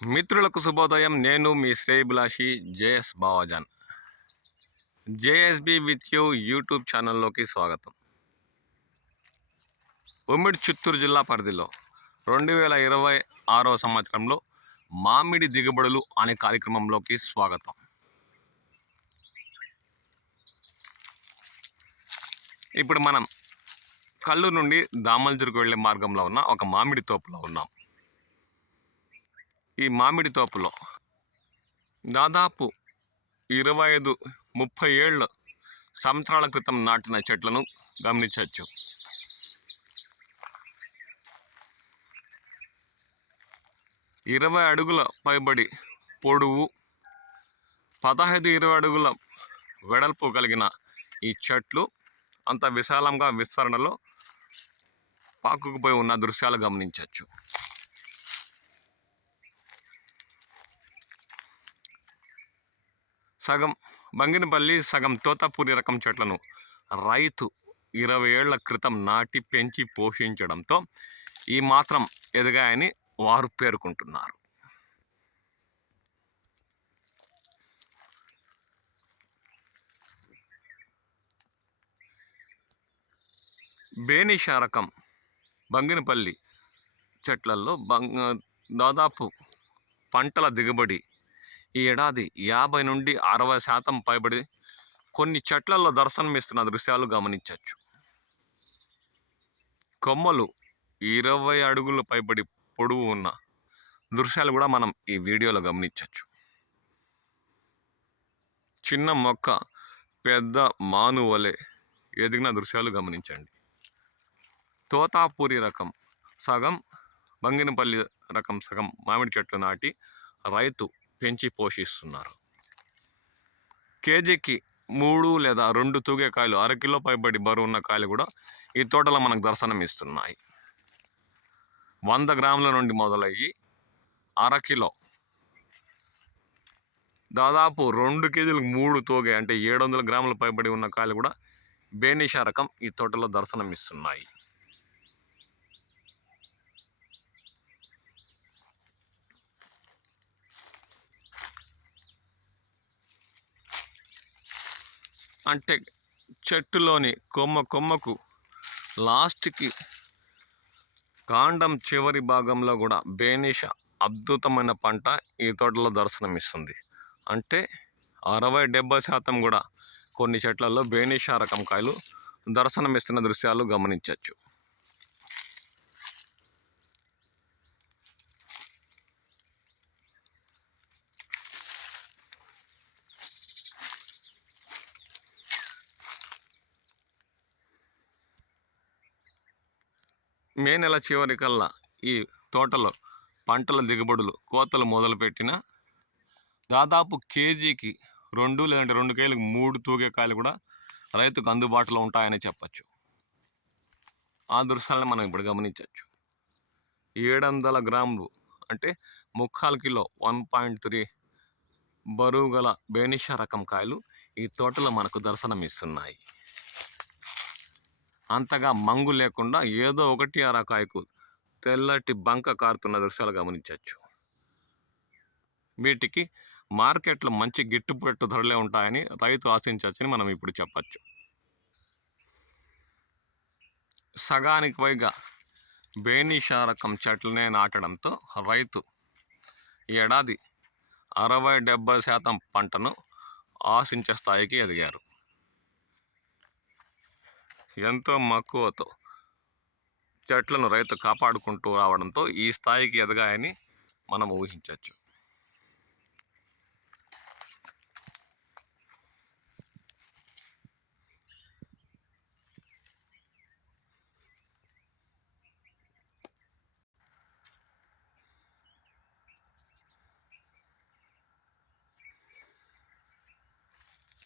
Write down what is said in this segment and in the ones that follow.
మిత్రులకు శుభోదయం. నేను మీ శ్రేయభిలాషి JS Bawajan. JSB with you YouTube ఛానల్లోకి స్వాగతం. ఉమ్మడి చిత్తూరు జిల్లా పరిధిలో 2026 సంవత్సరంలో మామిడి దిగుబడులు అనే కార్యక్రమంలోకి స్వాగతం. ఇప్పుడు మనం కల్లూరు నుండి దామల్జురుకు వెళ్ళే మార్గంలో ఉన్న ఒక మామిడి తోపులో ఉన్నాం. ఈ మామిడి తోపులో దాదాపు 25-30 ఏళ్ళ సంవత్సరాల క్రితం నాటిన చెట్లను గమనించవచ్చు. ఇరవై అడుగుల పైబడి పొడవు, 15-20 అడుగుల వెడల్పు కలిగిన ఈ చెట్లు అంత విశాలంగా విస్తరణలో పాకుకుపోయి ఉన్న దృశ్యాలు గమనించవచ్చు. సగం బంగినపల్లి, సగం తోతాపూరి రకం చెట్లను రైతు 20 ఏళ్ల క్రితం నాటి పెంచి పోషించడంతో ఈ మాత్రం ఎదిగాయని వారు పేర్కొంటున్నారు. బేనిషా రకం బంగినపల్లి చెట్లలో దాదాపు పంటల దిగుబడి ఈ ఏడాది 50 నుండి 60% పైబడి కొన్ని చెట్లలో దర్శనమిస్తున్న దృశ్యాలు గమనించవచ్చు. కొమ్మలు 20 అడుగుల పైబడి పొడవు ఉన్న దృశ్యాలు కూడా మనం ఈ వీడియోలో గమనించవచ్చు. చిన్న మొక్క పెద్ద మాను వలె ఎదిగిన దృశ్యాలు గమనించండి. తోతాపూరి రకం సగం, బంగినపల్లి రకం సగం మామిడి చెట్లు నాటి రైతు పెంచి పోషిస్తున్నారు. కేజీకి 3 లేదా 2 తూగే కాయలు, 1/2 కిలో పైబడి బరువు ఉన్న కాయలు కూడా ఈ తోటలో మనకు దర్శనం ఇస్తున్నాయి. 100 గ్రాముల నుండి మొదలయ్యి 1/2 కిలో, దాదాపు 2 కేజీలకు 3 తూగే అంటే 700 గ్రాముల పైబడి ఉన్న కాయలు కూడా బేనిషా రకం ఈ తోటలో దర్శనం ఇస్తున్నాయి. అంటే చెట్టులోని కొమ్మకు లాస్ట్కి కాండం చివరి భాగంలో కూడా బేనిషా అద్భుతమైన పంట ఈ తోటలో దర్శనమిస్తుంది. అంటే 60-70% కూడా కొన్ని చెట్లలో బేనిషా రకం కాయలు దర్శనమిస్తున్న దృశ్యాలు గమనించవచ్చు. మే నెల చివరికల్లా ఈ తోటలో పంటల దిగుబడులు కోతలు మొదలుపెట్టిన దాదాపు కేజీకి 2 లేదంటే 2 కేజీలకు 3 తూగే కాయలు కూడా రైతుకు అందుబాటులో ఉంటాయని చెప్పచ్చు. ఆ దృశ్యాలను మనం ఇప్పుడు గమనించవచ్చు. 700 గ్రాములు అంటే 3/4 కిలో 1.3 బరువు గల బేనిషా రకం కాయలు ఈ తోటలో మనకు దర్శనమిస్తున్నాయి. అంతగా మంగు లేకుండా ఏదో ఒకటి కాయకు తెల్లటి బంక కారుతున్న దృశ్యాలు గమనించవచ్చు. వీటికి మార్కెట్లో మంచి గిట్టుబాటు ధరలే ఉంటాయని రైతు ఆశించవచ్చని మనం ఇప్పుడు చెప్పచ్చు. సగానికి పైగా బేనిషా రకం చెట్లనే నాటడంతో రైతు ఈ ఏడాది 60-70% పంటను ఆశించే స్థాయికి ఎదిగారు. ఎంతో మక్కువతో చెట్లను రైతు కాపాడుకుంటూ రావడంతో ఈ స్థాయికి ఎదగాయని మనం ఊహించవచ్చు.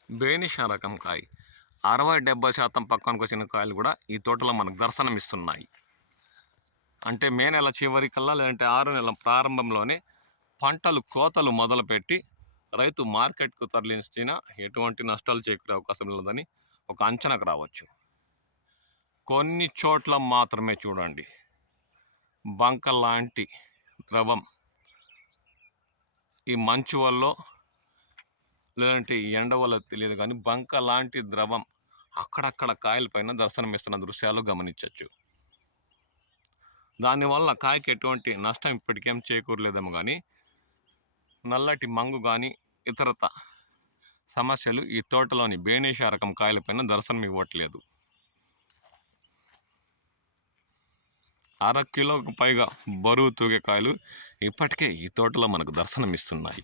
బేనిషా రకం కాయ 60-70% పక్కనకు వచ్చిన కాయలు కూడా ఈ తోటలో మనకు దర్శనమిస్తున్నాయి. అంటే మే నెల చివరికల్లా లేదంటే 6 నెలల ప్రారంభంలోనే పంటలు కోతలు మొదలుపెట్టి రైతు మార్కెట్కు తరలించిన ఎటువంటి నష్టాలు చేకూరే అవకాశం లేదని ఒక అంచనాకు రావచ్చు. కొన్ని చోట్ల మాత్రమే చూడండి బంక లాంటి ద్రవం ఈ మంచు వల్ల లేదంటే ఈ ఎండ వల్ల తెలియదు కానీ బంక లాంటి ద్రవం అక్కడక్కడ కాయలపైన దర్శనమిస్తున్న దృశ్యాలు గమనించవచ్చు. దానివల్ల కాయకి ఎటువంటి నష్టం ఇప్పటికేం చేకూరలేదేమో కానీ నల్లటి మంగు కానీ ఇతరత సమస్యలు ఈ తోటలోని బేనిషా రకం కాయలపైన దర్శనం ఇవ్వట్లేదు. 1/2 కిలోకు పైగా బరువు తూగే కాయలు ఇప్పటికే ఈ తోటలో మనకు దర్శనమిస్తున్నాయి.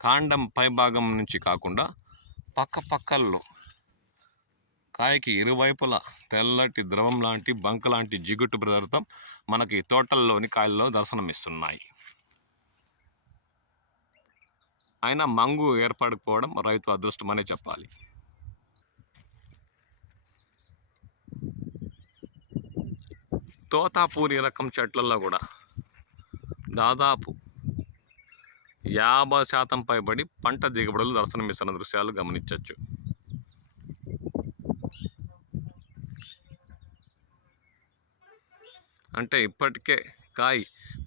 కాండం పైభాగం నుంచి కాకుండా పక్కల్లో కాయకి ఇరువైపులా తెల్లటి ద్రవం లాంటి బంక లాంటి జిగుటు పదార్థం మనకి తోటల్లోని కాయల్లో దర్శనమిస్తున్నాయి. అయినా మంగు ఏర్పడకపోవడం రైతు అదృష్టమనే చెప్పాలి. తోతాపూరి రకం చెట్లలో కూడా దాదాపు 50% పైబడి పంట దిగుబడులు దర్శనమిస్తున్న దృశ్యాలు గమనించవచ్చు. అంటే ఇప్పటికే కాయ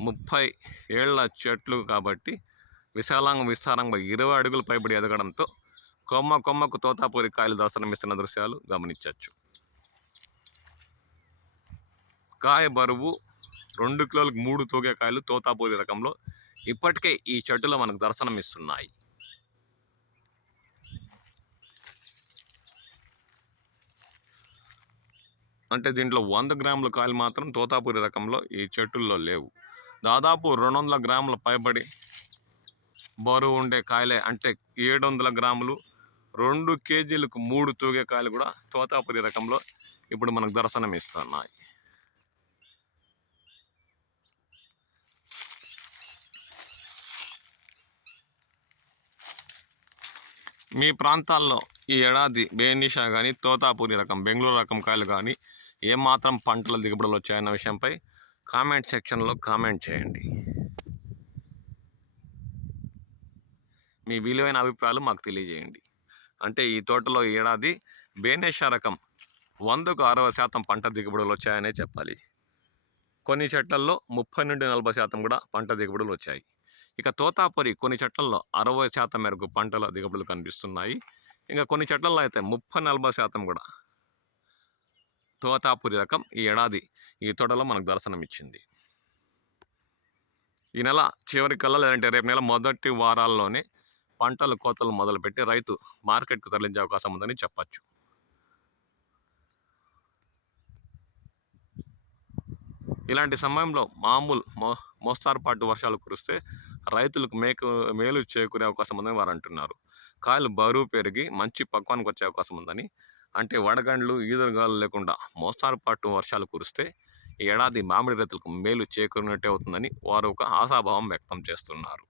30 ఏళ్ల చెట్లు కాబట్టి విస్తారంగా 20 అడుగులు పైబడి ఎదగడంతో కొమ్మకు తోతాపూరి కాయలు దర్శనమిస్తున్న దృశ్యాలు గమనించవచ్చు. కాయ బరువు 2 కిలోలకు 3 తూగే కాయలు తోతాపూరి రకంలో ఇప్పటికే ఈ చెట్టులో మనకు దర్శనమిస్తున్నాయి. అంటే దీంట్లో 100 గ్రాముల కాయలు మాత్రం తోతాపూరి రకంలో ఈ చెట్టుల్లో లేవు. దాదాపు 200 గ్రాముల పైబడి బరువు ఉండే కాయలే, అంటే 700 గ్రాములు 2 కేజీలకు 3 తూగే కాయలు కూడా తోతాపూరి రకంలో ఇప్పుడు మనకు దర్శనమిస్తున్నాయి. మీ ప్రాంతాల్లో ఈ ఏడాది బేనిషా కానీ తోతాపూరి రకం బెంగళూరు రకం కాయలు కానీ ఏమాత్రం పంటల దిగుబడులు వచ్చాయన్న విషయంపై కామెంట్ సెక్షన్లో కామెంట్ చేయండి. మీ విలువైన అభిప్రాయాలు మాకు తెలియజేయండి. అంటే ఈ తోటలో ఈ ఏడాది బేనిషా రకం 100కు 60% పంట దిగుబడులు వచ్చాయనే చెప్పాలి. కొన్ని చెట్లల్లో 30 నుండి 40% కూడా పంట దిగుబడులు వచ్చాయి. ఇక తోతాపూరి కొన్ని చెట్లలో 60% మేరకు పంటల దిగుబడులు కనిపిస్తున్నాయి. ఇంకా కొన్ని చెట్లలో అయితే 30-40% కూడా తోతాపూరి రకం ఈ ఏడాది ఈ తోటలో మనకు దర్శనమిచ్చింది. ఈ నెల చివరికల్లా లేదంటే రేపు నెల మొదటి వారాల్లోనే పంటలు కోతలు మొదలుపెట్టి రైతు మార్కెట్కు తరలించే అవకాశం ఉందని చెప్పచ్చు. ఇలాంటి సమయంలో మోస్తారుపాటు వర్షాలు కురిస్తే రైతులకు మేలు చేకూరే అవకాశం ఉందని వారు అంటున్నారు. కాయలు బరువు పెరిగి మంచి పక్వానికి వచ్చే అవకాశం ఉందని, అంటే వడగండ్లు ఈదురుగాలు లేకుండా మోస్తారుపాటు వర్షాలు కురిస్తే ఈ ఏడాది మామిడి రైతులకు మేలు చేకూరినట్టే అవుతుందని వారు ఒక ఆశాభావం వ్యక్తం చేస్తున్నారు.